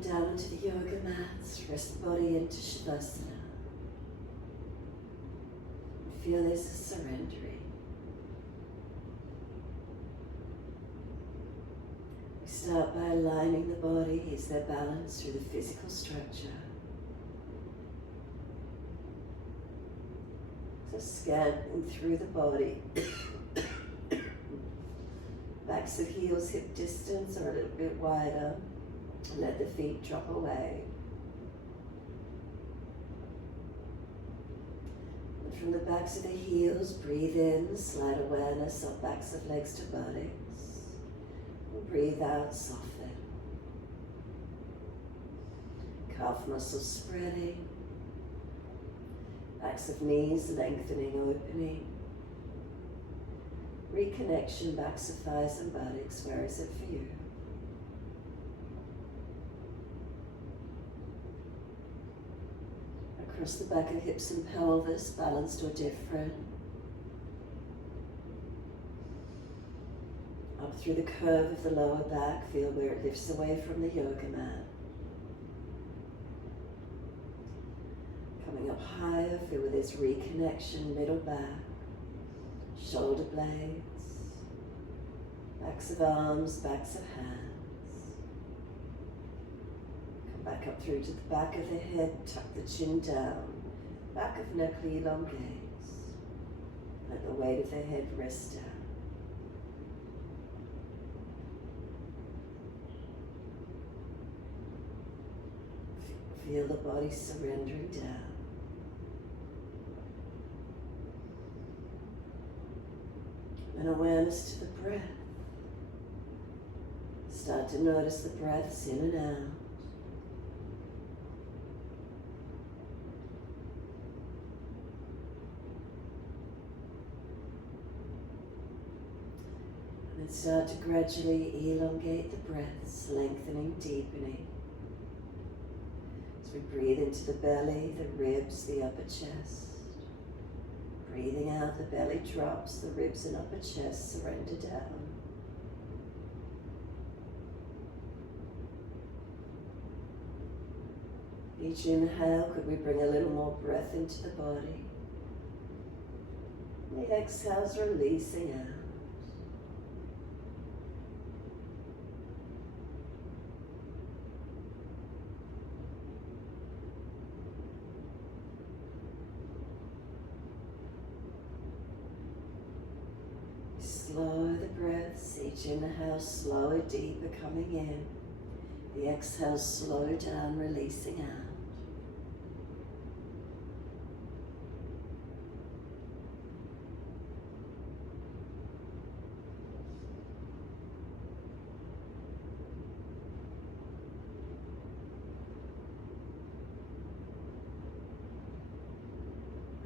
Come down onto the yoga mats, rest the body into Shavasana. And feel this as surrendering. We start by aligning the body as their balance through the physical structure. So scanning through the body. Backs of heels hip distance or a little bit wider. And let the feet drop away. And from the backs of the heels, breathe in, slide awareness up backs of legs to buttocks. And breathe out, soften. Calf muscles spreading. Backs of knees lengthening, opening. Reconnection, backs of thighs and buttocks. Where is it for you? Across the back of hips and pelvis, balanced or different. Up through the curve of the lower back, feel where it lifts away from the yoga mat. Coming up higher, feel where there's reconnection, middle back, shoulder blades, backs of arms, backs of hands. Back up through to the back of the head, tuck the chin down, back of neck elongates. Let the weight of the head rest down. Feel the body surrendering down. And awareness to the breath. Start to notice the breaths in and out. And start to gradually elongate the breaths, lengthening, deepening. As we breathe into the belly, the ribs, the upper chest. Breathing out, the belly drops, the ribs and upper chest surrender down. Each inhale, could we bring a little more breath into the body? And the exhales releasing out. Slow the breaths, each inhale slower, deeper coming in. The exhale slow down, releasing out.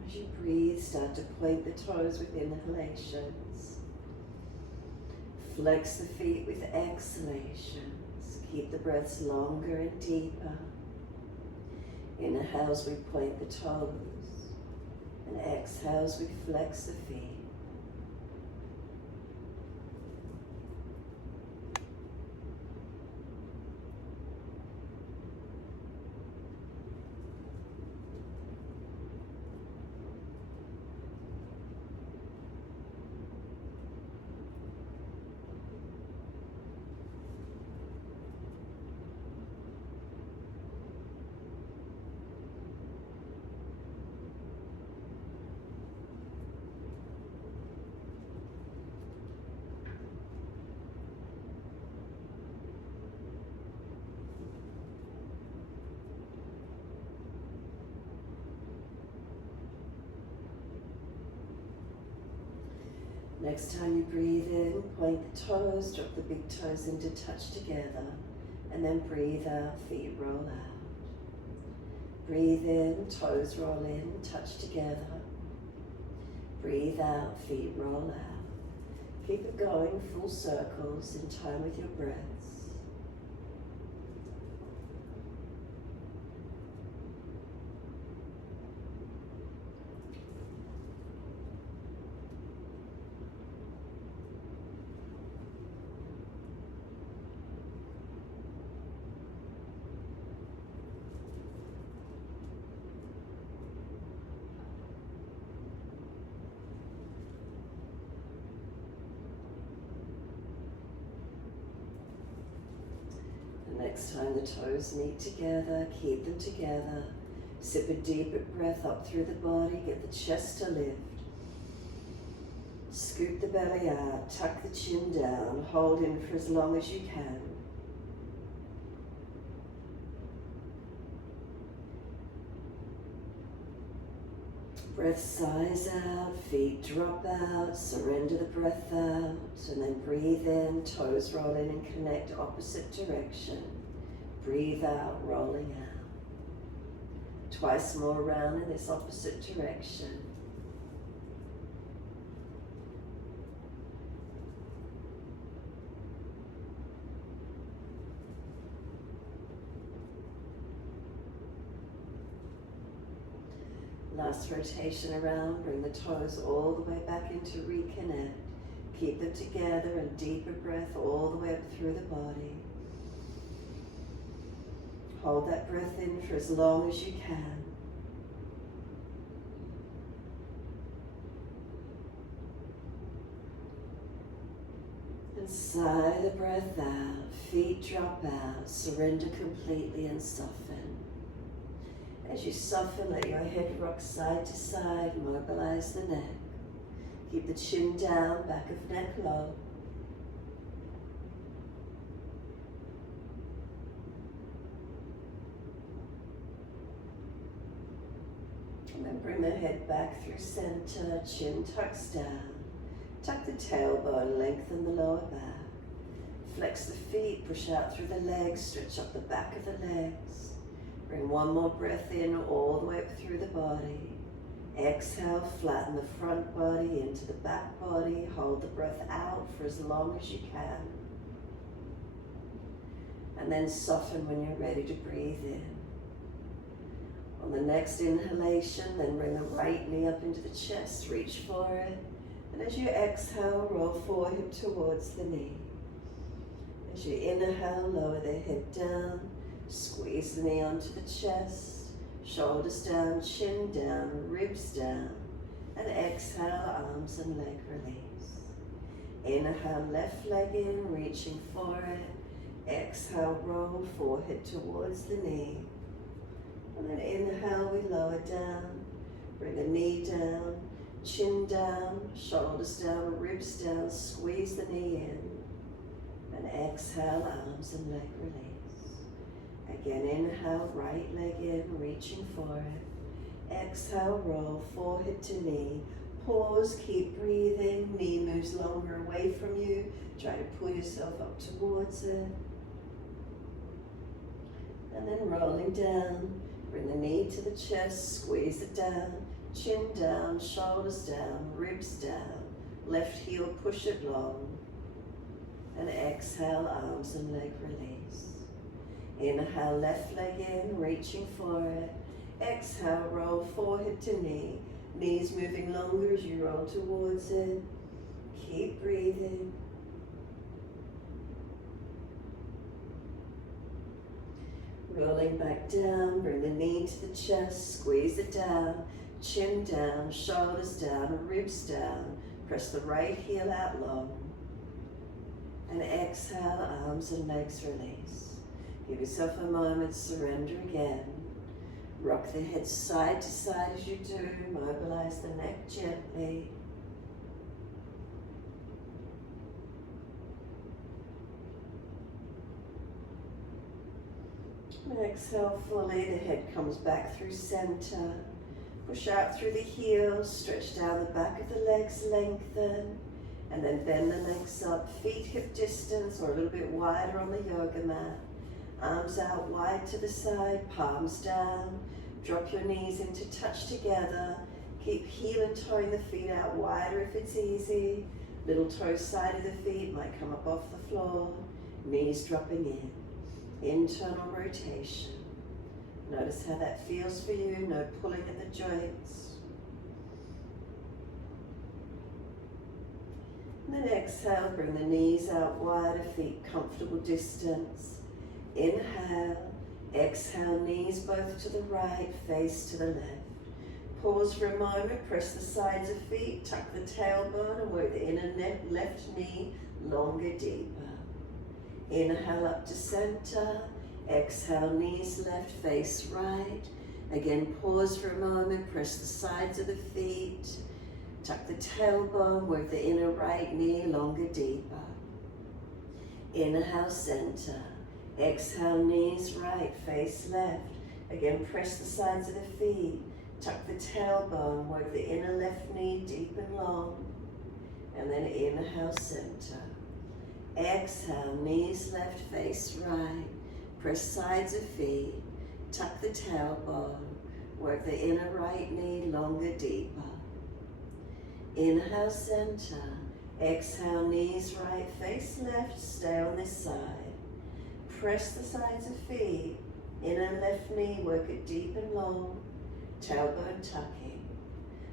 As you breathe, start to point the toes with inhalations. Flex the feet with exhalations. Keep the breaths longer and deeper. Inhales, we point the toes. And exhales, we flex the feet. Next time you breathe in, point the toes, drop the big toes into touch together, and then breathe out, feet roll out. Breathe in, toes roll in, touch together. Breathe out, feet roll out. Keep it going, full circles in time with your breaths. Next time the toes meet together, keep them together. Sip a deeper breath up through the body, get the chest to lift. Scoop the belly out, tuck the chin down, hold in for as long as you can. Breath sighs out, feet drop out, surrender the breath out, and then breathe in, toes roll in and connect opposite direction. Breathe out, rolling out. Twice more round in this opposite direction. Last rotation around, bring the toes all the way back into reconnect. Keep them together and deeper breath all the way up through the body. Hold that breath in for as long as you can. And sigh the breath out, feet drop out, surrender completely and soften. As you soften, let your head rock side to side, mobilize the neck. Keep the chin down, back of neck low. And then bring the head back through center, chin tucks down. Tuck the tailbone, lengthen the lower back. Flex the feet, push out through the legs, stretch up the back of the legs. Bring one more breath in all the way up through the body. Exhale, flatten the front body into the back body. Hold the breath out for as long as you can. And then soften when you're ready to breathe in. On the next inhalation, then bring the right knee up into the chest, reach for it. And as you exhale, roll forehead towards the knee. As you inhale, lower the head down. Squeeze the knee onto the chest, shoulders down, chin down, ribs down, and exhale, arms and leg release. Inhale, left leg in, reaching for it. Exhale, roll forehead towards the knee. And then inhale, we lower down, bring the knee down, chin down, shoulders down, ribs down, squeeze the knee in. And exhale, arms and leg release. Again, inhale, right leg in, reaching for it. Exhale, roll, forehead to knee. Pause, keep breathing. Knee moves longer away from you. Try to pull yourself up towards it. And then rolling down. Bring the knee to the chest, squeeze it down. Chin down, shoulders down, ribs down. Left heel, push it long. And exhale, arms and leg release. Inhale, left leg in, reaching for it. Exhale, roll forehead to knee. Knees moving longer as you roll towards it. Keep breathing. Rolling back down, bring the knee to the chest, squeeze it down. Chin down, shoulders down, ribs down. Press the right heel out long. And exhale, arms and legs release. Give yourself a moment, surrender again. Rock the head side to side as you do. Mobilize the neck gently. And exhale fully, the head comes back through center. Push out through the heels, stretch down the back of the legs, lengthen. And then bend the legs up, feet hip distance or a little bit wider on the yoga mat. Arms out wide to the side, palms down. Drop your knees into touch together. Keep heel and toeing the feet out wider if it's easy. Little toe side of the feet might come up off the floor. Knees dropping in. Internal rotation. Notice how that feels for you. No pulling at the joints. And then exhale, bring the knees out wider, feet comfortable distance. Inhale, exhale, knees both to the right, face to the left. Pause for a moment, press the sides of feet, tuck the tailbone and work the inner left knee longer, deeper. Inhale up to center, Exhale, knees left, face right. Again, pause for a moment, press the sides of the feet. Tuck the tailbone, work the inner right knee longer, deeper. Inhale, center. Exhale, knees right, face left. Again, press the sides of the feet. Tuck the tailbone, work the inner left knee deep and long. And then inhale, center. Exhale, knees left, face right. Press sides of feet. Tuck the tailbone. Work the inner right knee longer, deeper. Inhale, center. Exhale, knees right, face left. Stay on this side. Press the sides of feet. Inner left knee, work it deep and long. Tailbone tucking.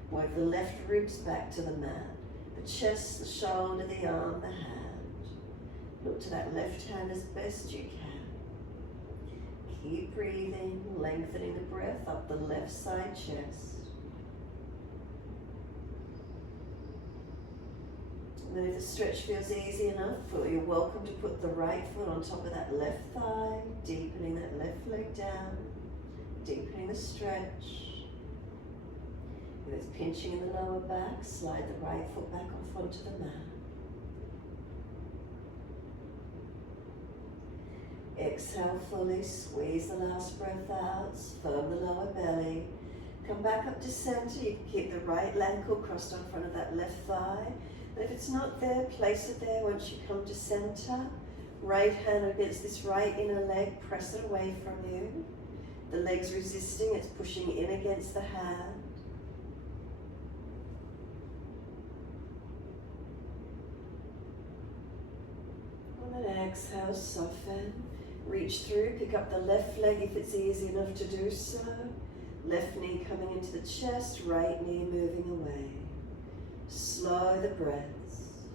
Work the left ribs back to the mat. The chest, the shoulder, the arm, the hand. Look to that left hand as best you can. Keep breathing, lengthening the breath up the left side chest. And then if the stretch feels easy enough, you're welcome to put the right foot on top of that left thigh, deepening that left leg down, deepening the stretch. If it's pinching in the lower back, slide the right foot back off onto the mat. Exhale fully, squeeze the last breath out, firm the lower belly. Come back up to center. You can keep the right ankle crossed on front of that left thigh. And if it's not there, place it there once you come to center. Right hand against this right inner leg, press it away from you. The leg's resisting, it's pushing in against the hand. And then exhale, soften. Reach through, pick up the left leg if it's easy enough to do so. Left knee coming into the chest, right knee moving away. Slow the breaths.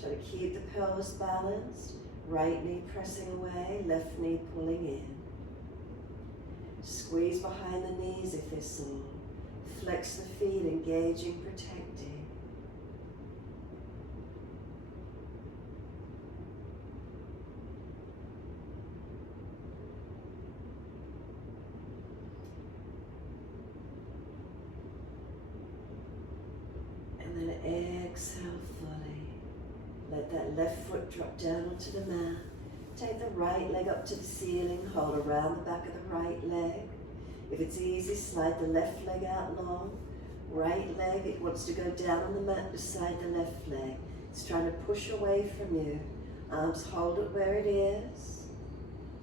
Try to keep the pelvis balanced. Right knee pressing away, left knee pulling in. Squeeze behind the knees if they're sore. Flex the feet, engaging, protecting. And then exhale fully. Let that left foot drop down onto the mat. Take the right leg up to the ceiling, hold around the back of the right leg. If it's easy, slide the left leg out long. Right leg, it wants to go down on the mat beside the left leg. It's trying to push away from you. Arms hold it where it is.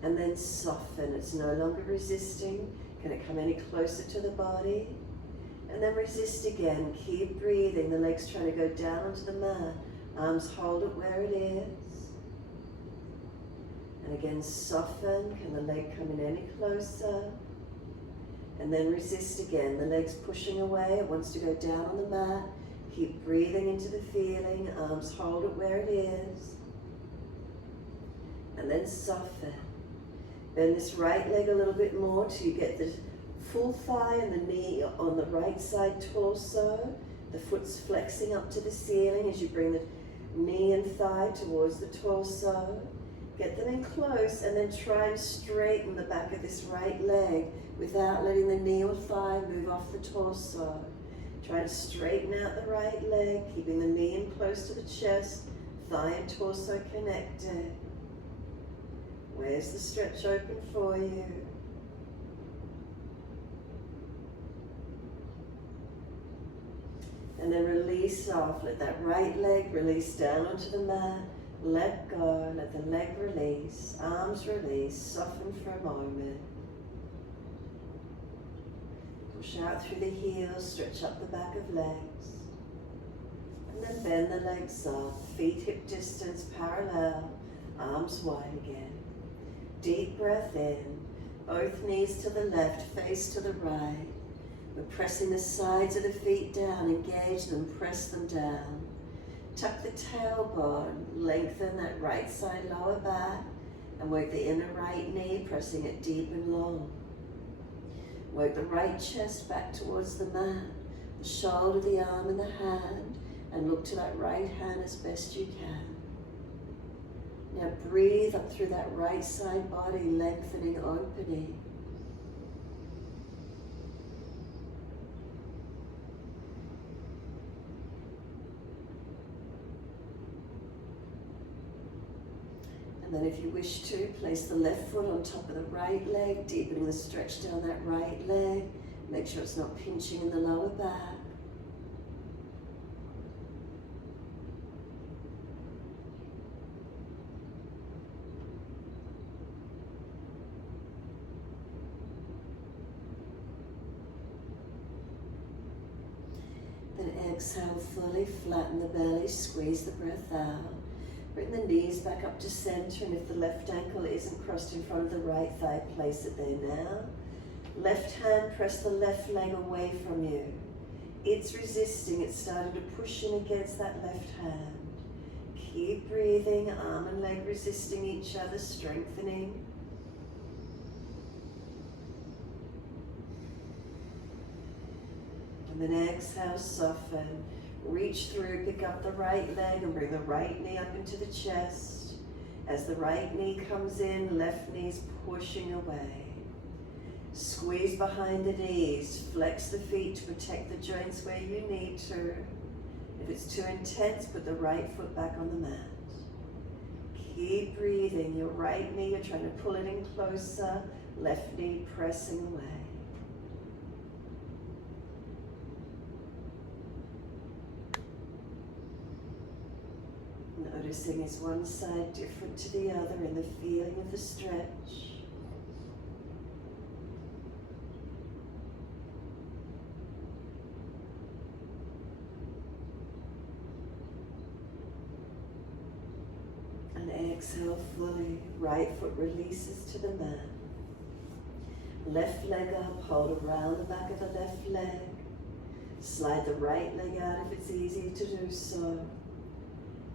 And then soften. It's no longer resisting. Can it come any closer to the body? And then resist again. Keep breathing. The leg's trying to go down onto the mat. Arms hold it where it is. And again, soften. Can the leg come in any closer? And then resist again. The leg's pushing away. It wants to go down on the mat. Keep breathing into the feeling. Arms hold it where it is. And then soften. Bend this right leg a little bit more till you get the full thigh and the knee on the right side torso. The foot's flexing up to the ceiling as you bring the knee and thigh towards the torso. Get them in close and then try and straighten the back of this right leg without letting the knee or thigh move off the torso. Try to straighten out the right leg, keeping the knee in close to the chest, thigh and torso connected. Where's the stretch open for you? And then release off. Let that right leg release down onto the mat. Let go. Let the leg release. Arms release. Soften for a moment. Push out through the heels. Stretch up the back of legs. And then bend the legs up. Feet hip distance parallel. Arms wide again. Deep breath in. Both knees to the left. Face to the right. We're pressing the sides of the feet down, engage them, press them down. Tuck the tailbone, lengthen that right side lower back, and work the inner right knee, pressing it deep and long. Work the right chest back towards the mat, the shoulder, the arm, and the hand, and look to that right hand as best you can. Now breathe up through that right side body, lengthening, opening. And then if you wish to, place the left foot on top of the right leg, deepening the stretch down that right leg. Make sure it's not pinching in the lower back. Then exhale fully, flatten the belly, squeeze the breath out. Bring the knees back up to center, and if the left ankle isn't crossed in front of the right thigh, place it there now. Left hand, press the left leg away from you. It's resisting, it's starting to push in against that left hand. Keep breathing, arm and leg resisting each other, strengthening. And then exhale, soften. Reach through, pick up the right leg and bring the right knee up into the chest. As the right knee comes in, left knee's pushing away. Squeeze behind the knees, flex the feet to protect the joints where you need to. If it's too intense, put the right foot back on the mat. Keep breathing. Your right knee, you're trying to pull it in closer, left knee pressing away. Noticing is one side different to the other in the feeling of the stretch. And exhale fully. Right foot releases to the mat. Left leg up, hold around the back of the left leg. Slide the right leg out if it's easy to do so.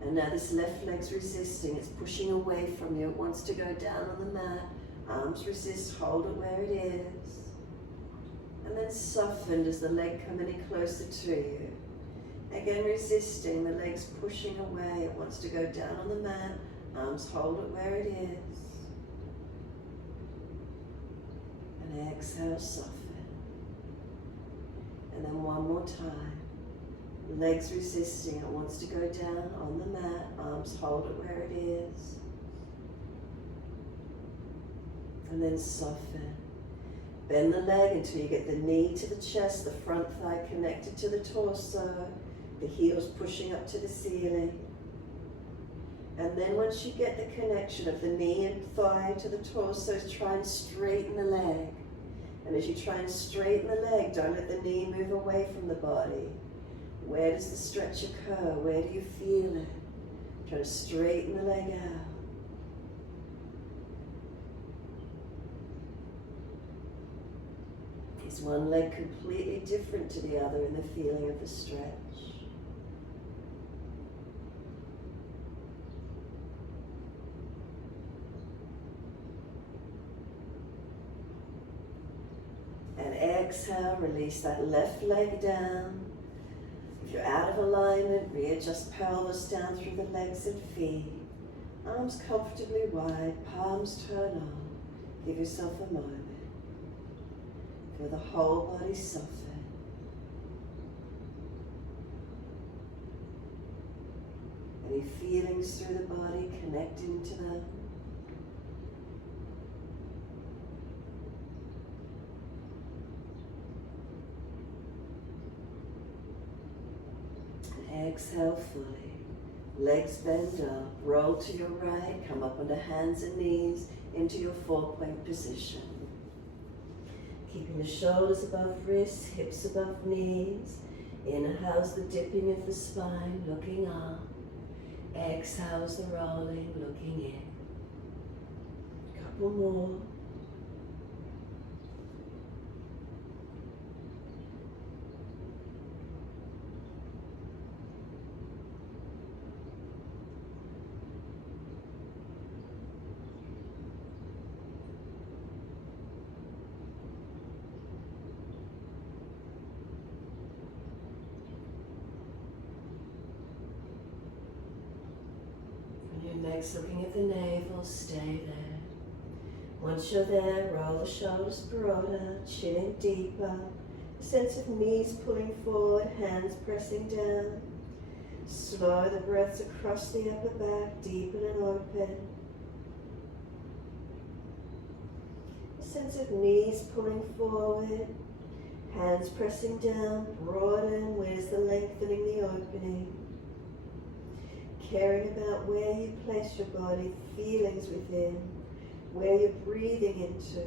And now this left leg's resisting, it's pushing away from you. It wants to go down on the mat. Arms resist, hold it where it is. And then soften. Does the leg come any closer to you? Again resisting, the leg's pushing away. It wants to go down on the mat. Arms hold it where it is. And exhale, soften. And then one more time. Legs resisting, it wants to go down on the mat, arms hold it where it is. And then soften. Bend the leg until you get the knee to the chest, the front thigh connected to the torso, the heels pushing up to the ceiling. And then once you get the connection of the knee and thigh to the torso, try and straighten the leg. And as you try and straighten the leg, don't let the knee move away from the body. Where does the stretch occur? Where do you feel it? Try to straighten the leg out. Is one leg completely different to the other in the feeling of the stretch? And exhale, release that left leg down. If you're out of alignment, readjust pelvis down through the legs and feet. Arms comfortably wide, palms turn on. Give yourself a moment. Feel the whole body soften. Any feelings through the body, connect into them. Exhale fully. Legs bend up, roll to your right, come up onto hands and knees into your 4-point position. Keeping the shoulders above wrists, hips above knees. Inhale's the dipping of the spine, looking up. Exhale's the rolling, looking in. Couple more. legs, looking at the navel, stay there. Once you're there, roll the shoulders broader, chin in deeper. A sense of knees pulling forward, hands pressing down. Slow the breaths across the upper back, deepen and open. A sense of knees pulling forward, hands pressing down, broaden. Where's the lengthening, the opening? Caring about where you place your body, feelings within, where you're breathing into.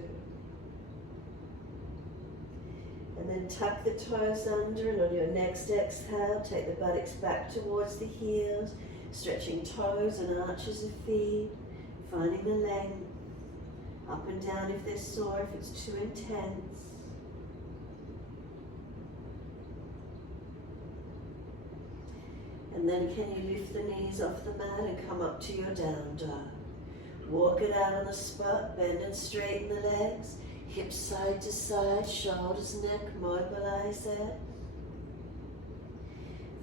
And then tuck the toes under, and on your next exhale, take the buttocks back towards the heels, stretching toes and arches of feet, finding the length, up and down if they're sore, if it's too intense. And then can you lift the knees off the mat and come up to your down dog. Walk it out on the spot, bend and straighten the legs, hips side to side, shoulders, neck, mobilize it.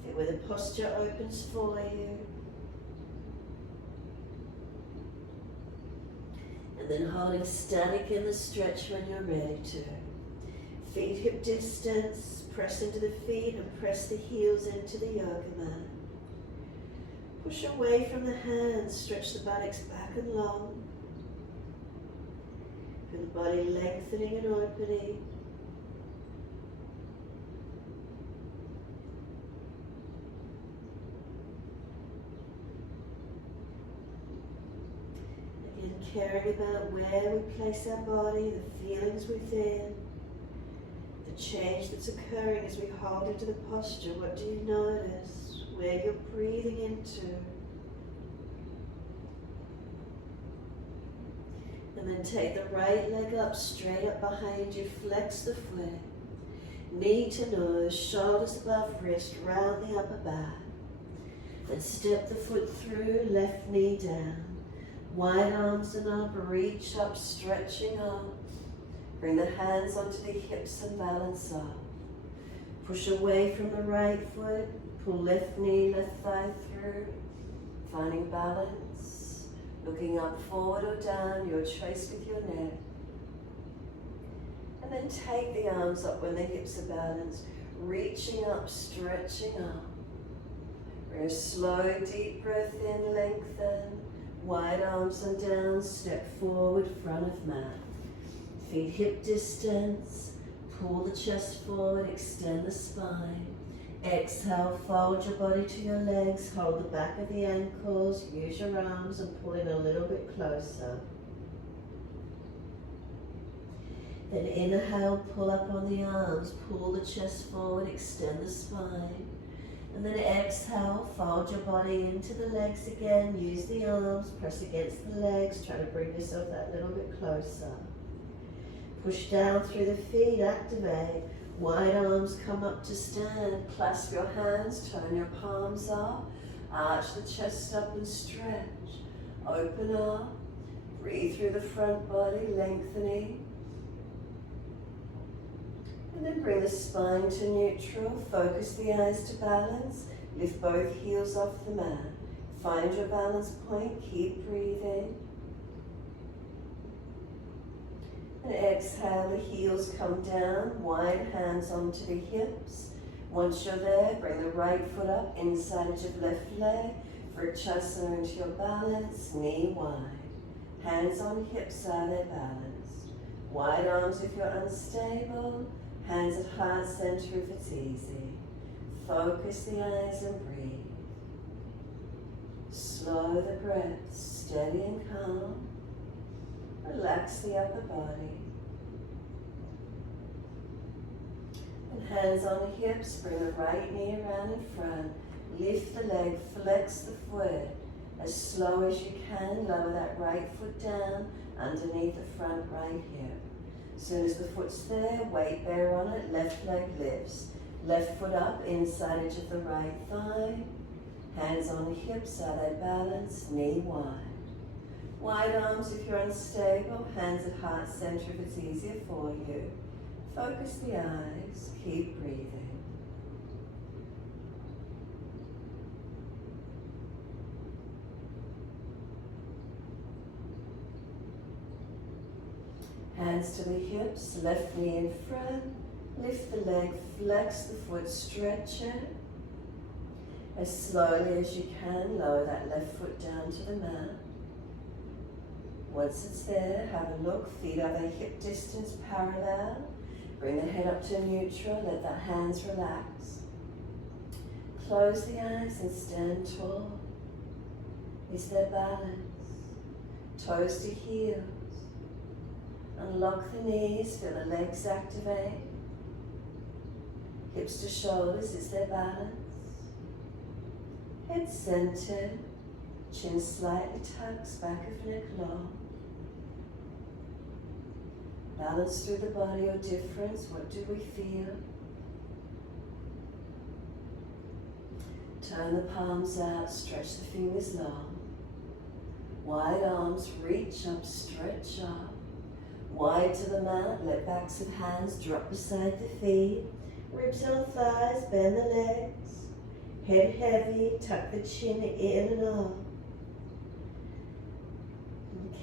Feel where the posture opens for you. And then holding static in the stretch when you're ready to. Feet hip distance, press into the feet and press the heels into the yoga mat. Push away from the hands, stretch the buttocks back and long. Feel the body lengthening and opening. Again, caring about where we place our body, the feelings within, the change that's occurring as we hold into the posture. What do you notice? Where you're breathing into. And then take the right leg up, straight up behind you, flex the foot. Knee to nose, shoulders above wrist, round the upper back. Then step the foot through, left knee down. Wide arms and up, reach up, stretching up. Bring the hands onto the hips and balance up. Push away from the right foot. Pull left knee, left thigh through, finding balance, looking up, forward or down, your choice with your neck. And then take the arms up when the hips are balanced, reaching up, stretching up. Bring a slow, deep breath in, lengthen, wide arms and down, step forward, front of mat. Feet hip distance, pull the chest forward, extend the spine. Exhale, fold your body to your legs, hold the back of the ankles, use your arms and pull in a little bit closer. Then inhale, pull up on the arms, pull the chest forward, extend the spine. And then exhale, fold your body into the legs again, use the arms, press against the legs, try to bring yourself that little bit closer. Push down through the feet, activate. Wide arms come up to stand, clasp your hands, turn your palms up, arch the chest up and stretch. Open up, breathe through the front body, lengthening. And then bring the spine to neutral, focus the eyes to balance, lift both heels off the mat. Find your balance point, keep breathing. And exhale, the heels come down, wide hands onto the hips. Once you're there, bring the right foot up, inside edge of left leg, Vrikshasana into your balance, knee wide. Hands on hips, are they balanced? Wide arms if you're unstable, hands at heart center if it's easy. Focus the eyes and breathe. Slow the breath, steady and calm. Relax the upper body. And hands on the hips, bring the right knee around in front. Lift the leg, flex the foot. As slow as you can, lower that right foot down underneath the front right hip. As soon as the foot's there, weight bear on it, left leg lifts. Left foot up, inside edge of the right thigh. Hands on the hips, are they balanced? Knee wide. Wide arms if you're unstable, hands at heart center if it's easier for you. Focus the eyes, keep breathing. Hands to the hips, left knee in front. Lift the leg, flex the foot, stretch it. As slowly as you can, lower that left foot down to the mat. Once it's there, have a look. Feet are the hip distance parallel. Bring the head up to neutral. Let the hands relax. Close the eyes and stand tall. Is there balance? Toes to heels. Unlock the knees. Feel the legs activate. Hips to shoulders. Is there balance? Head centered. Chin slightly tucks. Back of neck long. Balance through the body or difference. What do we feel? Turn the palms out, stretch the fingers long. Wide arms, reach up, stretch up. Wide to the mat, let backs of hands drop beside the feet. Ribs on thighs, bend the legs. Head heavy, tuck the chin in and up.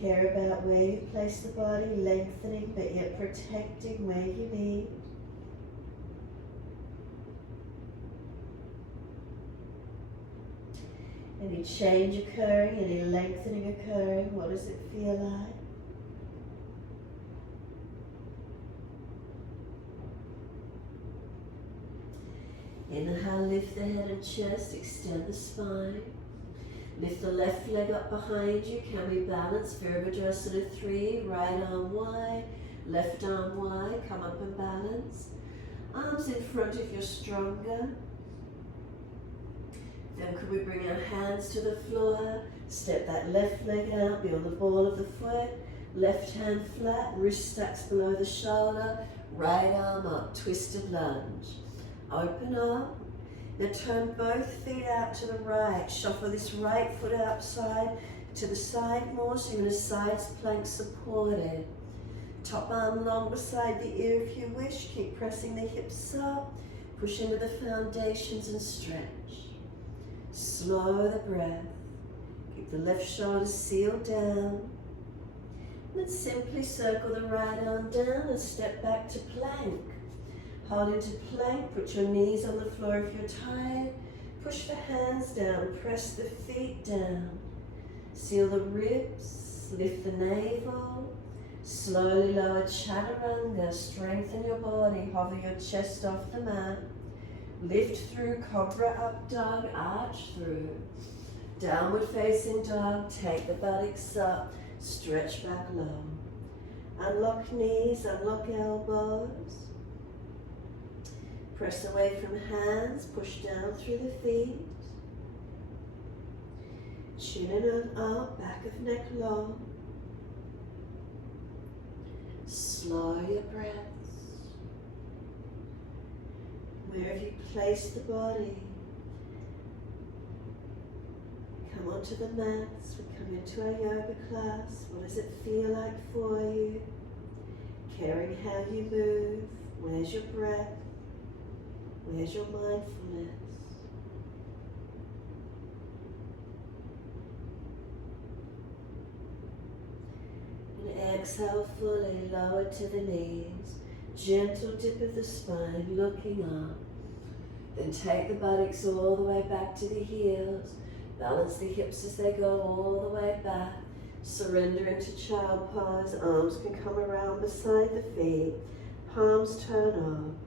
Care about where you place the body, lengthening but yet protecting where you need. Any change occurring, any lengthening occurring, what does it feel like? Inhale, lift the head and chest, extend the spine. Lift the left leg up behind you. Can we balance? Virabhadrasana 3, right arm wide, left arm wide. Come up and balance. Arms in front if you're stronger. Then could we bring our hands to the floor? Step that left leg out, be on the ball of the foot. Left hand flat, wrist stacks below the shoulder. Right arm up, twisted lunge. Open up. Now turn both feet out to the right. Shuffle this right foot outside to the side more, so you're in a sides plank supported. Top arm long beside the ear if you wish. Keep pressing the hips up. Push into the foundations and stretch. Slow the breath. Keep the left shoulder sealed down. Then simply circle the right arm down and step back to plank. Hold into plank, put your knees on the floor if you're tired. Push the hands down, press the feet down. Seal the ribs, lift the navel. Slowly lower chaturanga, strengthen your body, hover your chest off the mat. Lift through, cobra up dog, arch through. Downward facing dog, take the buttocks up, stretch back low. Unlock knees, unlock elbows. Press away from hands, push down through the feet. Chin in and up, back of neck long. Slow your breaths. Where have you placed the body? Come onto the mats, we come into our yoga class. What does it feel like for you? Caring how you move, where's your breath? Where's your mindfulness? And exhale fully, lower to the knees. Gentle dip of the spine, looking up. Then take the buttocks all the way back to the heels. Balance the hips as they go all the way back. Surrender into child pose. Arms can come around beside the feet. Palms turn up.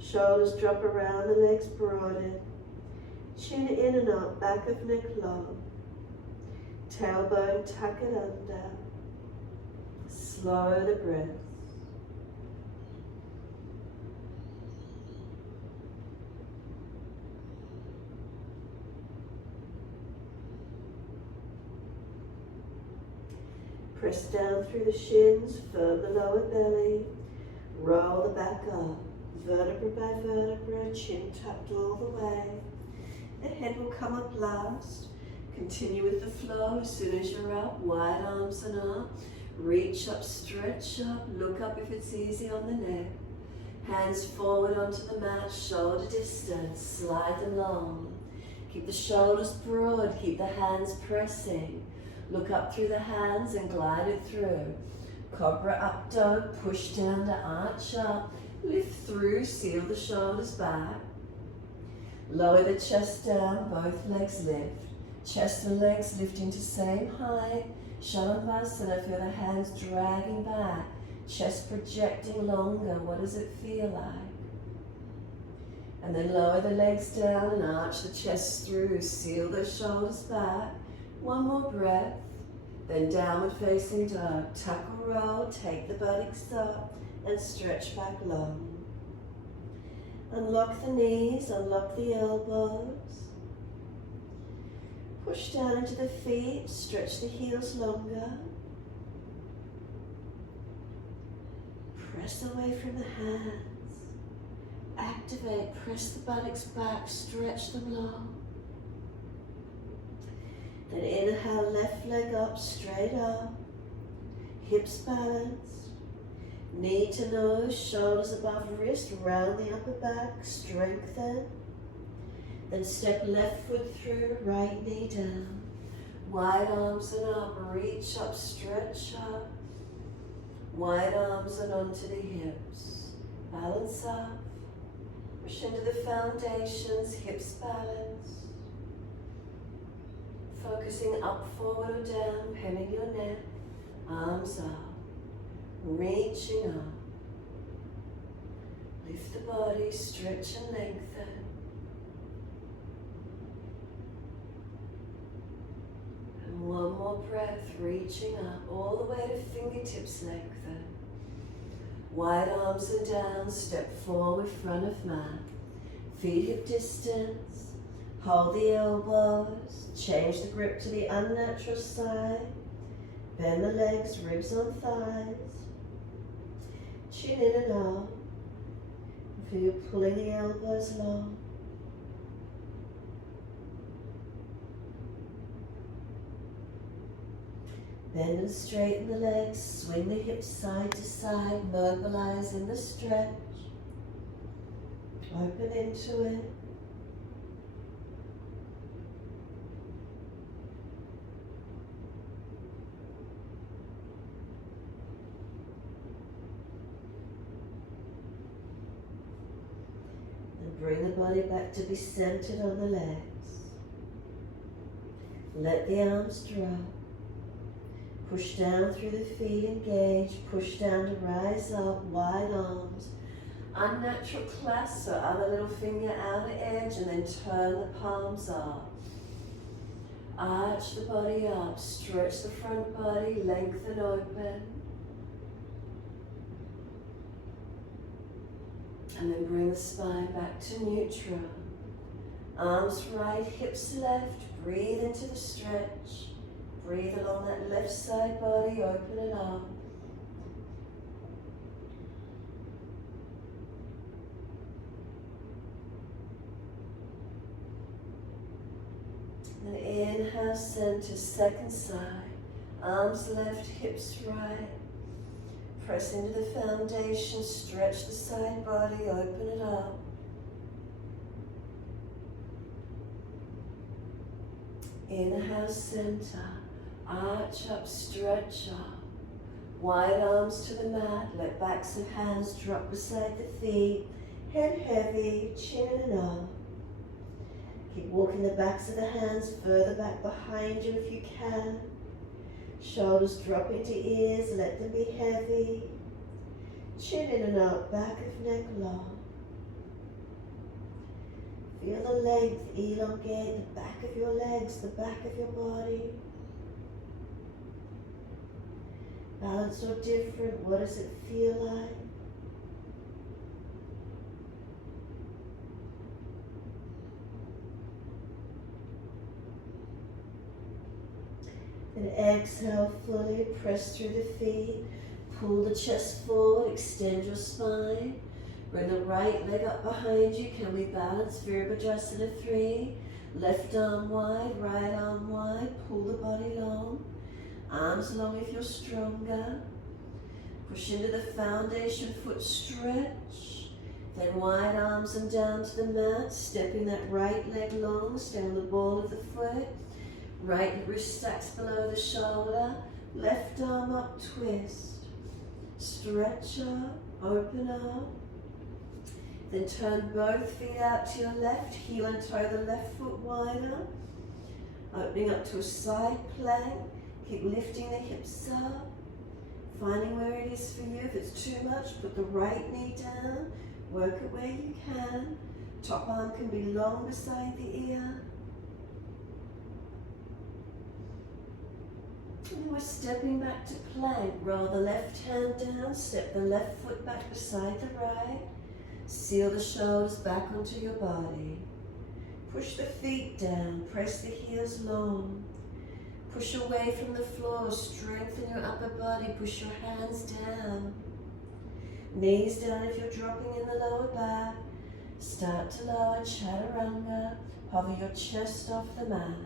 Shoulders drop around, the legs broaden. Chin in and up, back of neck long. Tailbone, tuck it under. Slow the breath. Press down through the shins, firm the lower belly. Roll the back up. Vertebra by vertebra, chin tucked all the way. The head will come up last. Continue with the flow as soon as you're up. Wide arms and up. Reach up, stretch up. Look up if it's easy on the neck. Hands forward onto the mat, shoulder distance. Slide them long. Keep the shoulders broad. Keep the hands pressing. Look up through the hands and glide it through. Cobra up dog, push down to arch up. Lift through, seal the shoulders back. Lower the chest down, both legs lift. Chest and legs lifting to same height. Shavasana, feel the hands dragging back. Chest projecting longer, what does it feel like? And then lower the legs down and arch the chest through. Seal the shoulders back. One more breath. Then downward facing dog. Tuck or roll, take the buttocks up and stretch back long. Unlock the knees, unlock the elbows. Push down into the feet, stretch the heels longer. Press away from the hands. Activate, press the buttocks back, stretch them long. Then inhale, left leg up, straight up. Hips balanced. Knee to nose, shoulders above wrist, round the upper back, strengthen. Then step left foot through, right knee down. Wide arms and up, reach up, stretch up. Wide arms and onto the hips. Balance up. Push into the foundations, hips balance. Focusing up, forward or down, penning your neck. Arms up. Reaching up. Lift the body, stretch and lengthen. And one more breath, reaching up, all the way to fingertips lengthen. Wide arms and down, step forward, front of mat. Feet hip distance, hold the elbows, change the grip to the unnatural side. Bend the legs, ribs on thighs. Chin in and out. Feel you pulling the elbows long. Bend and straighten the legs, swing the hips side to side, mobilize in the stretch. Open into it. Bring the body back to be centered on the legs. Let the arms drop. Push down through the feet, engage. Push down to rise up, wide arms. Unnatural clasp, so other little finger outer edge, and then turn the palms up. Arch the body up, stretch the front body, lengthen open. And then bring the spine back to neutral. Arms right, hips left. Breathe into the stretch. Breathe along that left side body, open it up. And inhale, center, second side. Arms left, hips right. Press into the foundation, stretch the side body, open it up. Inhale, center. Arch up, stretch up. Wide arms to the mat, let backs of hands drop beside the feet. Head heavy, chin and up. Keep walking the backs of the hands further back behind you if you can. Shoulders drop into ears, let them be heavy. Chin in and out, back of neck long. Feel the length, elongate the back of your legs, the back of your body. Balance or different, what does it feel like? And exhale fully, press through the feet, pull the chest forward, extend your spine. Bring the right leg up behind you. Can we balance Virabhadrasana 3? Left arm wide, right arm wide, pull the body long. Arms long if you're stronger. Push into the foundation, foot stretch. Then wide arms and down to the mat, stepping that right leg long, stay on the ball of the foot. Right wrist stacks below the shoulder, left arm up, twist. Stretch up, open up. Then turn both feet out to your left, heel and toe the left foot wider. Opening up to a side plank. Keep lifting the hips up. Finding where it is for you. If it's too much, put the right knee down. Work it where you can. Top arm can be long beside the ear. And we're stepping back to plank. Roll the left hand down. Step the left foot back beside the right. Seal the shoulders back onto your body. Push the feet down. Press the heels long. Push away from the floor. Strengthen your upper body. Push your hands down. Knees down if you're dropping in the lower back. Start to lower, chaturanga. Hover your chest off the mat.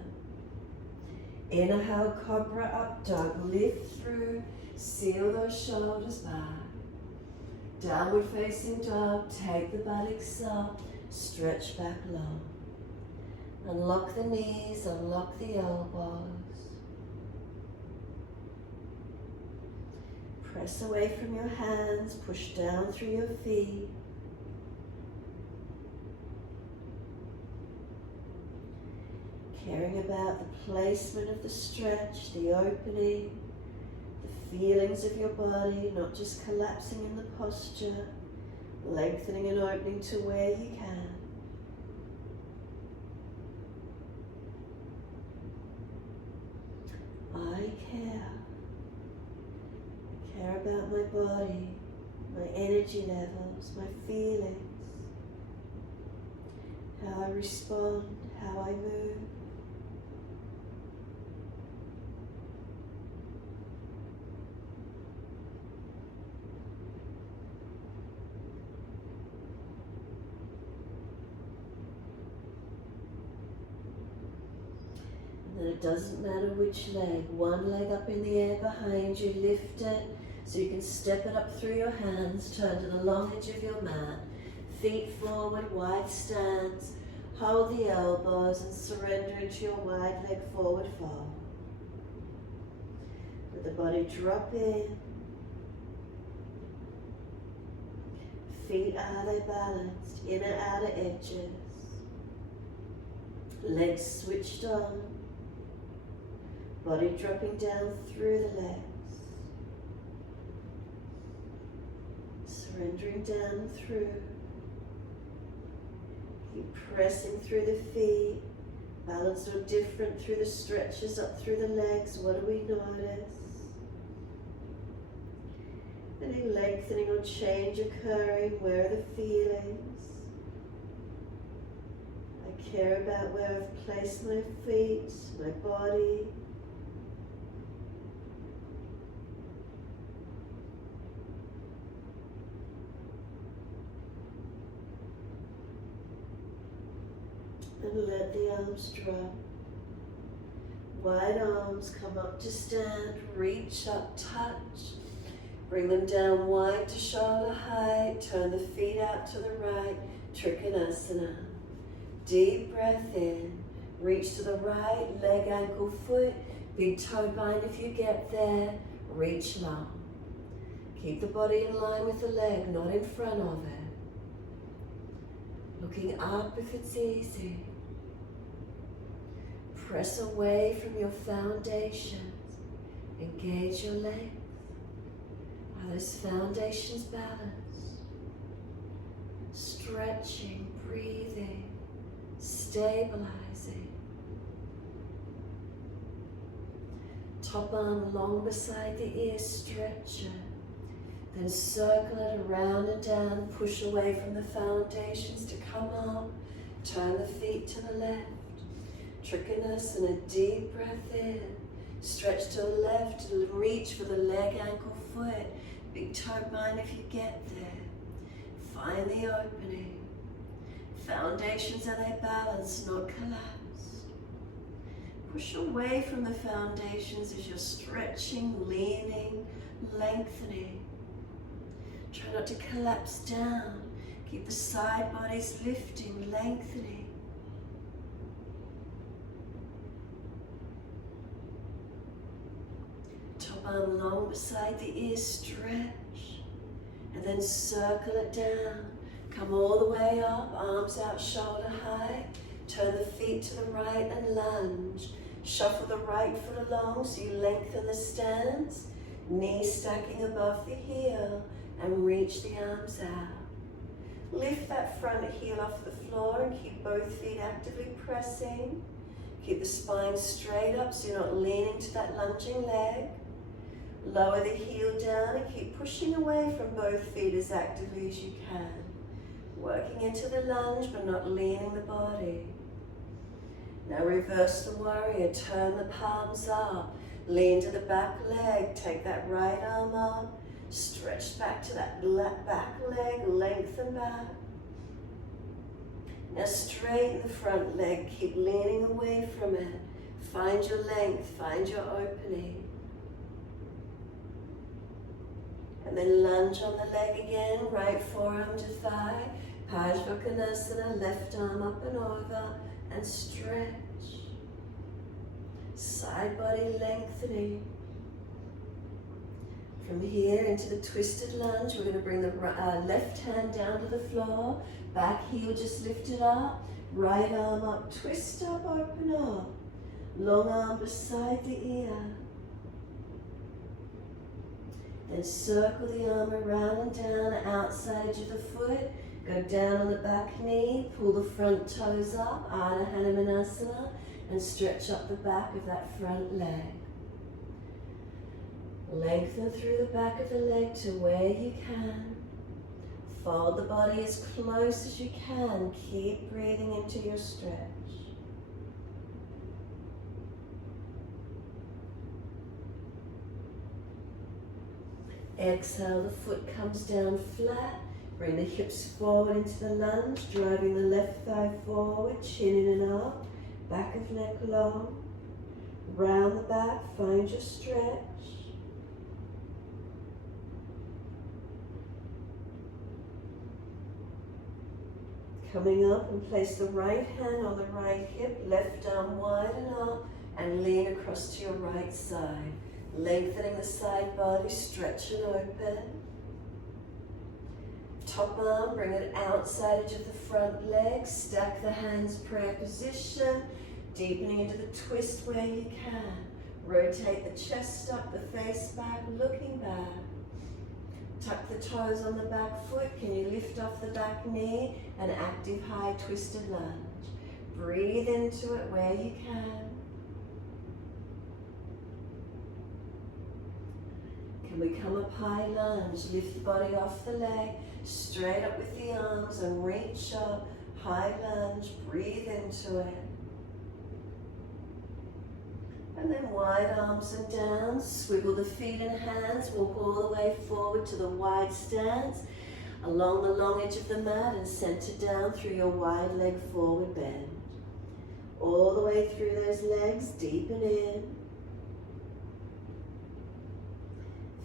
Inhale, cobra up dog. Lift through. Seal those shoulders back. Downward facing dog. Take the buttocks up. Stretch back long. Unlock the knees. Unlock the elbows. Press away from your hands. Push down through your feet. Caring about the placement of the stretch, the opening, the feelings of your body, not just collapsing in the posture, lengthening and opening to where you can. I care. I care about my body, my energy levels, my feelings, how I respond, how I move. And it doesn't matter which leg, one leg up in the air behind you, lift it so you can step it up through your hands, turn to the long edge of your mat, feet forward, wide stance, hold the elbows and surrender into your wide leg forward fold. Let the body drop in, feet are they balanced, inner outer edges, legs switched on, body dropping down through the legs. Surrendering down through. Keep pressing through the feet. Balanced or different through the stretches up through the legs. What do we notice? Any lengthening or change occurring? Where are the feelings? I care about where I've placed my feet, my body. And let the arms drop. Wide arms come up to stand, reach up, touch. Bring them down wide to shoulder height. Turn the feet out to the right, Trikonasana. Deep breath in. Reach to the right, leg, ankle, foot. Big toe bind if you get there. Reach long. Keep the body in line with the leg, not in front of it. Looking up if it's easy. Press away from your foundations. Engage your legs. Are those foundations balanced? Stretching, breathing, stabilizing. Top arm long beside the ear, stretch it. Then circle it around and down. Push away from the foundations to come up. Turn the feet to the left. Trikonasana, deep breath in. Stretch to the left, reach for the leg, ankle, foot. Big toe bind if you get there. Find the opening. Foundations, are they balanced, not collapsed? Push away from the foundations as you're stretching, leaning, lengthening. Try not to collapse down. Keep the side bodies lifting, lengthening. Top palm long beside the ear, stretch. And then circle it down. Come all the way up, arms out shoulder height. Turn the feet to the right and lunge. Shuffle the right foot along so you lengthen the stance. Knees stacking above the heel and reach the arms out. Lift that front heel off the floor and keep both feet actively pressing. Keep the spine straight up so you're not leaning to that lunging leg. Lower the heel down and keep pushing away from both feet as actively as you can. Working into the lunge but not leaning the body. Now reverse the warrior, turn the palms up, lean to the back leg, take that right arm up, stretch back to that back leg, lengthen back. Now straighten the front leg, keep leaning away from it. Find your length, find your opening. And then lunge on the leg again, right forearm to thigh, Parsvakonasana, left arm up and over, and stretch. Side body lengthening. From here into the twisted lunge, we're going to bring the left hand down to the floor, back heel just lifted up, right arm up, twist up, open up. Long arm beside the ear. Then circle the arm around and down, outside edge of the foot. Go down on the back knee, pull the front toes up, Ardha Hanumanasana, and stretch up the back of that front leg. Lengthen through the back of the leg to where you can. Fold the body as close as you can. Keep breathing into your stretch. Exhale, the foot comes down flat. Bring the hips forward into the lunge, driving the left thigh forward, chin in and up, back of neck long. Round the back, find your stretch. Coming up and place the right hand on the right hip, left arm wide and up, and lean across to your right side. Lengthening the side body, stretch and open. Top arm, bring it outside edge of the front leg, stack the hands, prayer position, deepening into the twist where you can. Rotate the chest up, the face back, looking back. Tuck the toes on the back foot. Can you lift off the back knee? An active high twisted lunge. Breathe into it where you can. Can we come up high lunge? Lift the body off the leg, straight up with the arms and reach up. High lunge, breathe into it. And then wide arms and down, swivel the feet and hands, walk all the way forward to the wide stance, along the long edge of the mat and center down through your wide leg forward bend. All the way through those legs, deepen in.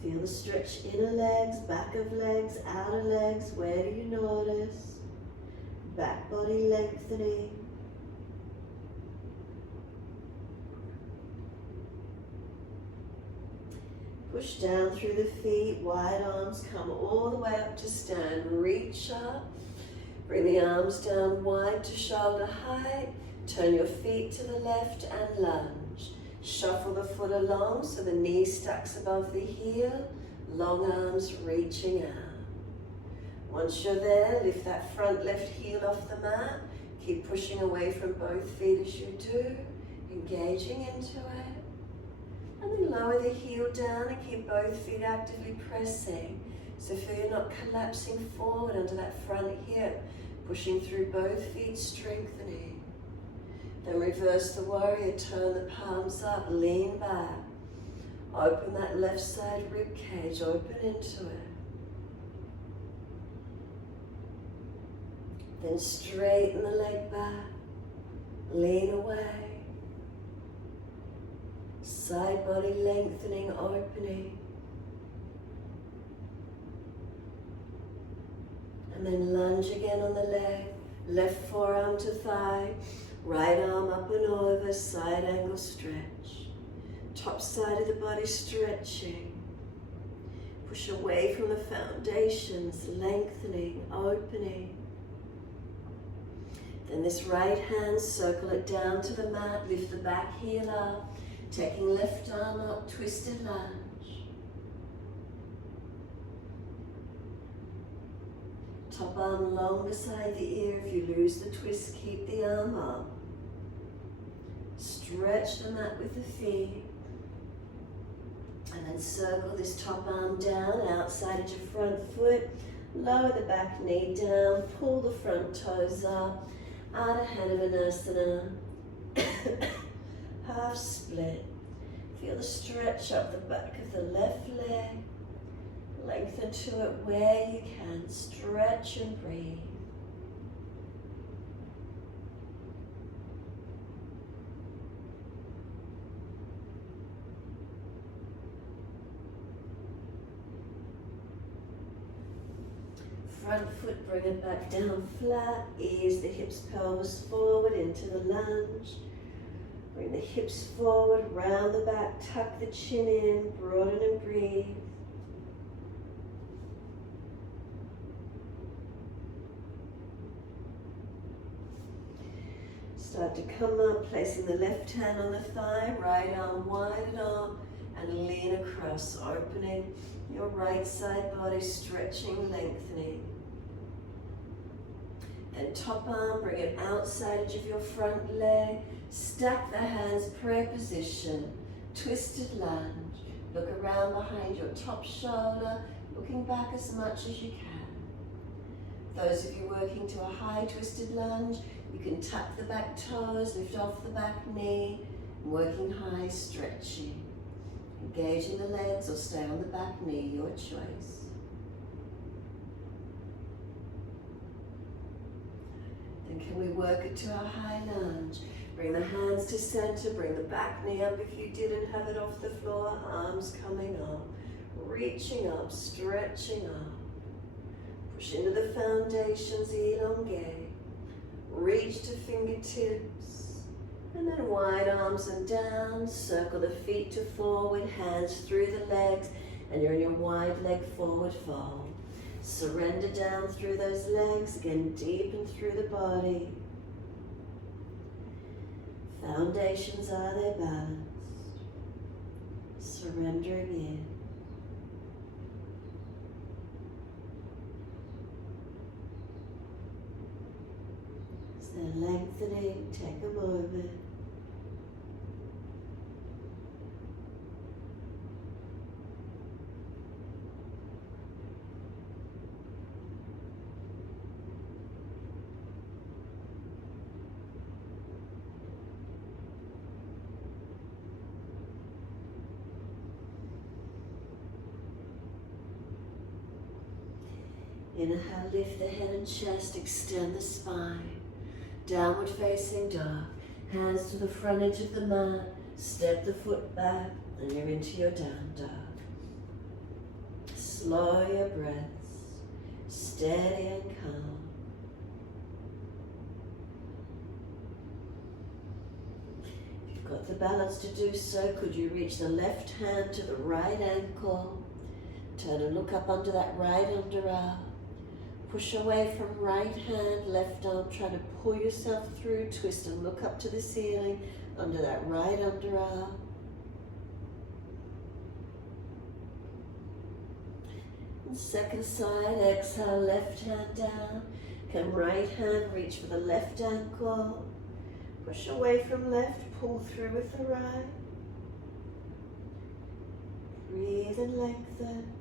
Feel the stretch, inner legs, back of legs, outer legs, where do you notice? Back body lengthening. Push down through the feet, wide arms, come all the way up to stand. Reach up, bring the arms down wide to shoulder height. Turn your feet to the left and lunge. Shuffle the foot along so the knee stacks above the heel. Long arms reaching out. Once you're there, lift that front left heel off the mat. Keep pushing away from both feet as you do, engaging into it. And then lower the heel down and keep both feet actively pressing. So feel you're not collapsing forward under that front hip, pushing through both feet, strengthening. Then reverse the warrior, turn the palms up, lean back. Open that left side rib cage, open into it. Then straighten the leg back, lean away. Side body lengthening, opening. And then lunge again on the leg. Left forearm to thigh. Right arm up and over, side angle stretch. top side of the body stretching. Push away from the foundations, lengthening, opening. Then this right hand, circle it down to the mat, lift the back heel up, taking left arm up, twisted lunge. Top arm long beside the ear. If you lose the twist, keep the arm up. Stretch the mat with the feet. And then circle this top arm down, outside of your front foot. Lower the back knee down, pull the front toes up. Ardha Hanumanasana. Half split. Feel the stretch up the back of the left leg. Lengthen to it where you can. Stretch and breathe. Front foot, bring it back down flat. Ease the hips, pelvis forward into the lunge. Bring the hips forward, round the back, tuck the chin in, broaden and breathe. Start to come up, placing the left hand on the thigh, right arm wide up, and lean across, opening your right side body, stretching, lengthening. Then top arm, bring it outside edge of your front leg. Stack the hands, prayer position, twisted lunge. Look around behind your top shoulder, looking back as much as you can. Those of you working to a high twisted lunge, you can tuck the back toes, lift off the back knee, working high, stretching. Engaging the legs or stay on the back knee, your choice. Then can we work it to our high lunge? Bring the hands to center, bring the back knee up if you didn't have it off the floor, arms coming up, reaching up, stretching up. Push into the foundations, elongate. Reach to fingertips, and then wide arms and down. Circle the feet to forward, hands through the legs, and you're in your wide leg forward fold. Surrender down through those legs, again deepen through the body. Foundations are there balanced. Surrendering in. As they're lengthening, take a moment. Inhale, lift the head and chest, extend the spine. Downward facing dog. Hands to the front edge of the mat. Step the foot back, and you're into your down dog. Slow your breaths, steady and calm. If you've got the balance to do so, could you reach the left hand to the right ankle? Turn and look up under that right underarm. Push away from right hand, left arm. Try to pull yourself through, twist and look up to the ceiling under that right underarm. And second side, exhale, left hand down. Can right hand reach for the left ankle. Push away from left, pull through with the right. Breathe and lengthen.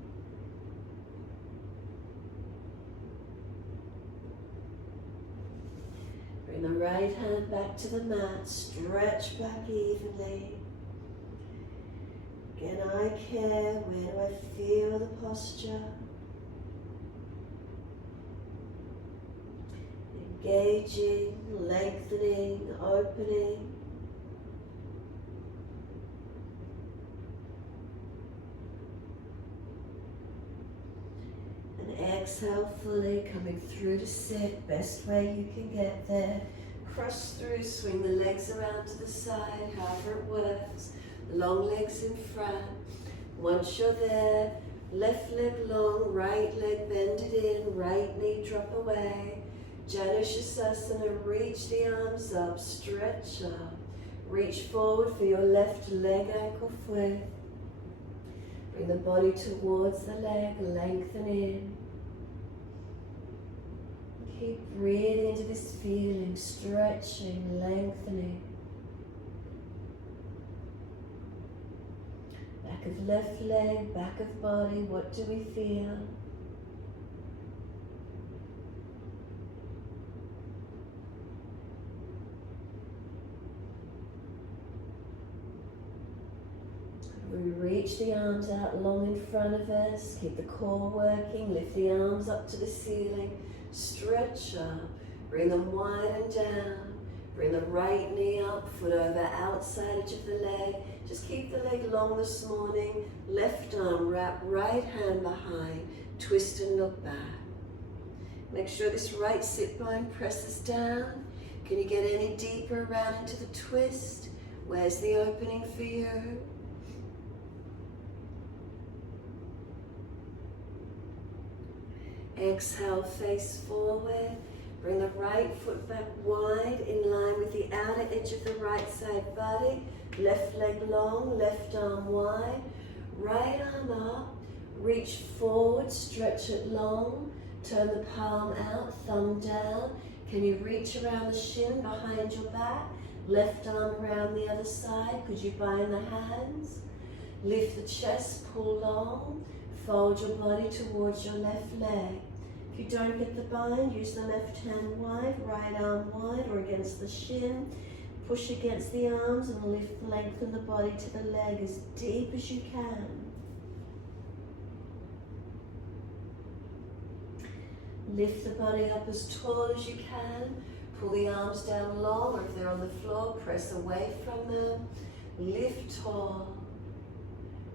Bring the right hand back to the mat, stretch back evenly. Again, I care, where do I feel the posture? Engaging, lengthening, opening. Exhale fully, coming through to sit, best way you can get there. Cross through, swing the legs around to the side, however it works. long legs in front. Once you're there, left leg long, right leg bended in, right knee drop away. Shavasana, reach the arms up, stretch up. Reach forward for your left leg, ankle, foot. Bring the body towards the leg, lengthen in. Keep breathing into this feeling, stretching, lengthening. Back of left leg, back of body, what do we feel? We reach the arms out long in front of us, keep the core working, lift the arms up to the ceiling, stretch up, bring them wide and down, bring the right knee up, foot over outside edge of the leg, just keep the leg long this morning, left arm wrap, right hand behind, twist and look back. Make sure this right sit bone presses down. Can you get any deeper around into the twist? Where's the opening for you? Exhale, face forward. Bring the right foot back wide in line with the outer edge of the right side body. Left leg long, left arm wide. Right arm up. Reach forward, stretch it long. Turn the palm out, thumb down. Can you reach around the shin behind your back? Left arm around the other side. Could you bind the hands? Lift the chest, pull long. Fold your body towards your left leg. If you don't get the bind, use the left hand wide, right arm wide or against the shin. Push against the arms and lengthen the body to the leg as deep as you can. Lift the body up as tall as you can. Pull the arms down long, or if they're on the floor, press away from them. Lift tall.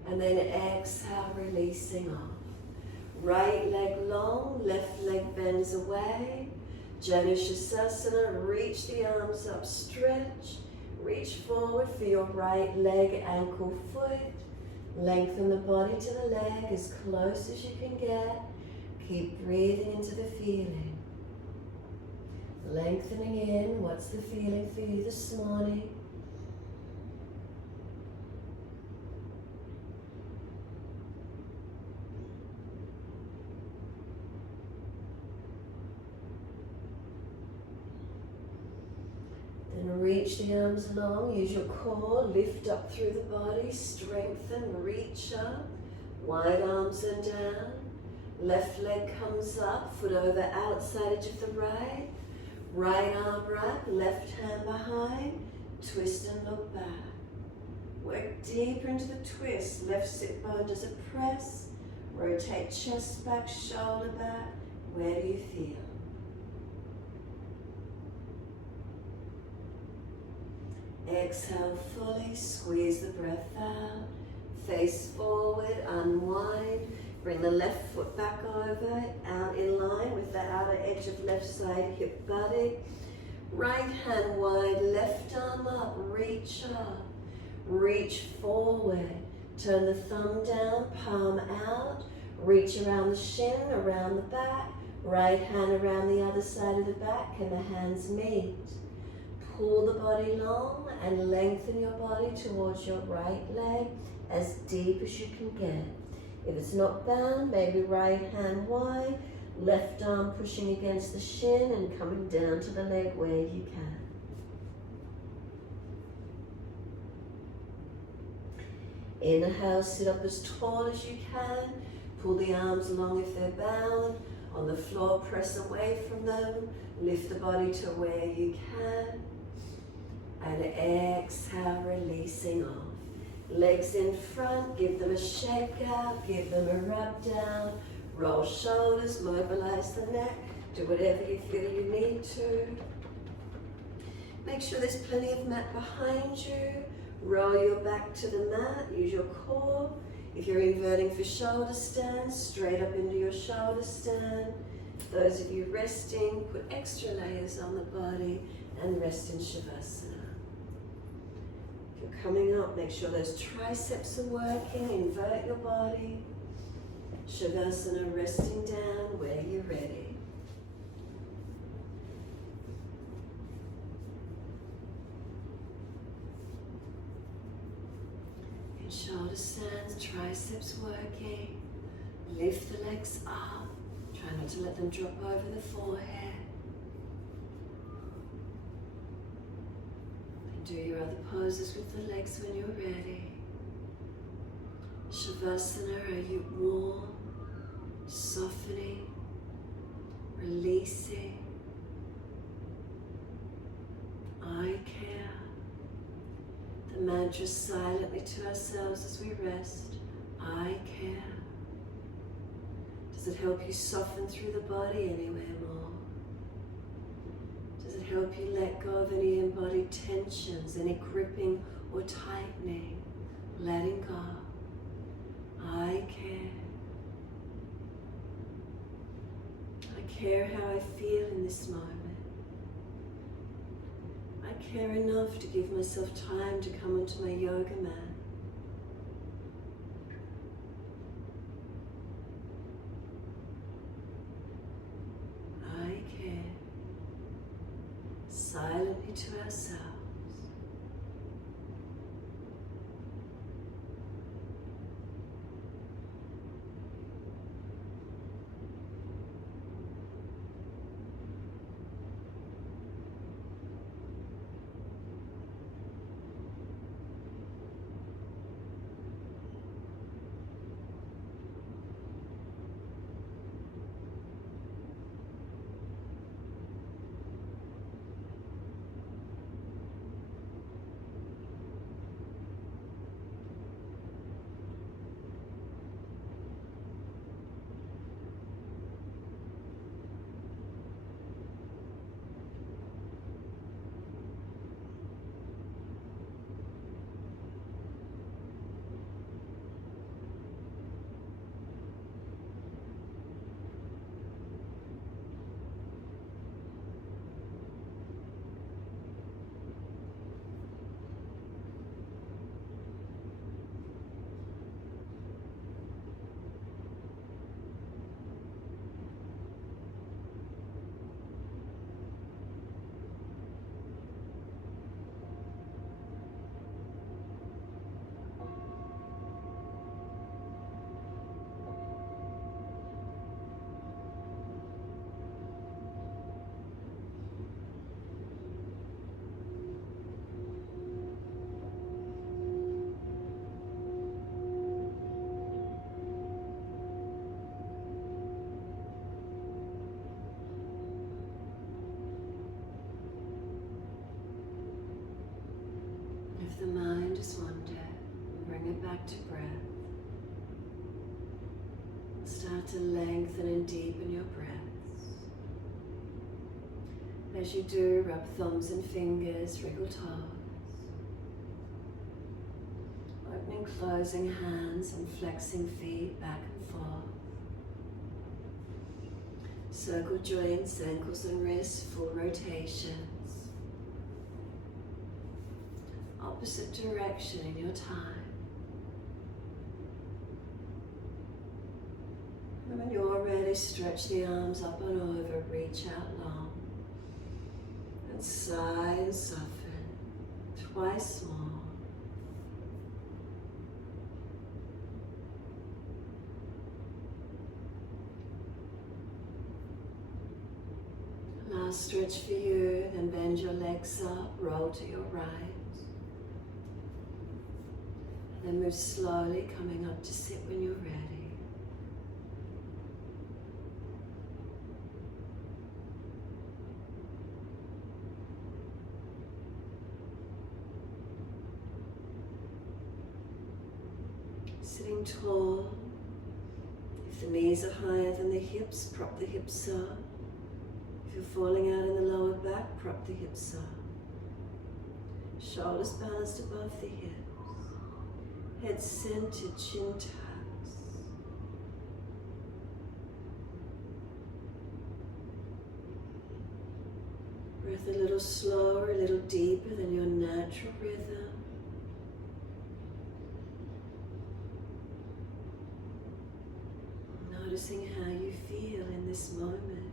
And then exhale, releasing off. Right leg long, left leg bends away. Shavasana, reach the arms up, stretch. Reach forward for your right leg, ankle, foot. Lengthen the body to the leg as close as you can get. Keep breathing into the feeling. Lengthening in, what's the feeling for you this morning? Then reach the arms long, use your core, lift up through the body, strengthen, reach up, wide arms and down. Left leg comes up, foot over outside edge of the right. Right arm wrap, left hand behind, twist and look back. Work deeper into the twist, left sit bone does a press. Rotate chest back, shoulder back. Where do you feel? Exhale fully, squeeze the breath out. Face forward, unwind. Bring the left foot back over, out in line with the outer edge of left side hip body. Right hand wide, left arm up, reach up. Reach forward. Turn the thumb down, palm out. Reach around the shin, around the back. Right hand around the other side of the back and the hands meet. Pull the body long and lengthen your body towards your right leg as deep as you can get. If it's not bound, maybe right hand wide, left arm pushing against the shin and coming down to the leg where you can. Inhale, sit up as tall as you can. Pull the arms long if they're bound. On the floor, press away from them. Lift the body to where you can. And exhale, releasing off. Legs in front, give them a shake out, give them a rub down. Roll shoulders, mobilize the neck. Do whatever you feel you need to. Make sure there's plenty of mat behind you. Roll your back to the mat, use your core. If you're inverting for shoulder stand, straight up into your shoulder stand. Those of you resting, put extra layers on the body and rest in Shavasana. If If you're coming up, make sure those triceps are working. Invert your body. Shavasana, resting down where you're ready. In shoulder stands, triceps working. Lift the legs up. Try not to let them drop over the forehead. And do your other poses with the legs when you're ready. Shavasana, are you warm, softening, releasing? I care. The mantra silently to ourselves as we rest. I care. Does it help you soften through the body anywhere more? Does it help you let go of any embodied tensions, any gripping or tightening? Letting go. I care. I care how I feel in this moment. I care enough to give myself time to come onto my yoga mat. I care. Silently to ourselves. If the mind is wandered, bring it back to breath. Start to lengthen and deepen your breaths. As you do, rub thumbs and fingers, wriggle toes. Opening, closing hands and flexing feet back and forth. Circle joints, ankles and wrists, full rotations. Opposite direction in your time. And when you're ready, stretch the arms up and over, reach out long. And sigh and soften. Twice more. Last stretch for you, then bend your legs up, roll to your right. Then move slowly, coming up to sit when you're ready. Sitting tall. If the knees are higher than the hips, prop the hips up. If you're falling out in the lower back, prop the hips up. Shoulders balanced above the hips. Head centered, chin tucks. Breath a little slower, a little deeper than your natural rhythm. Noticing how you feel in this moment.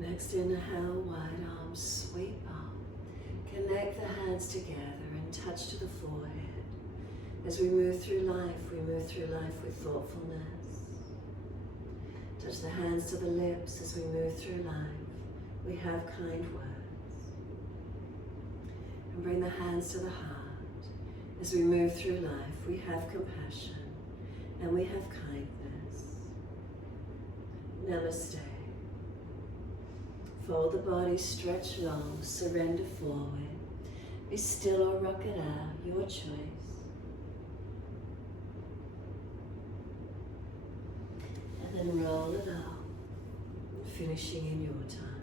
Next inhale, wide arms sweep up. Connect the hands together and touch to the forehead. As we move through life with thoughtfulness. Touch the hands to the lips as we move through life. We have kind words. And bring the hands to the heart. As we move through life, we have compassion and we have kindness. Namaste. Fold the body, stretch long, surrender forward. Be still or rock it out, your choice. And then roll it up, finishing in your time.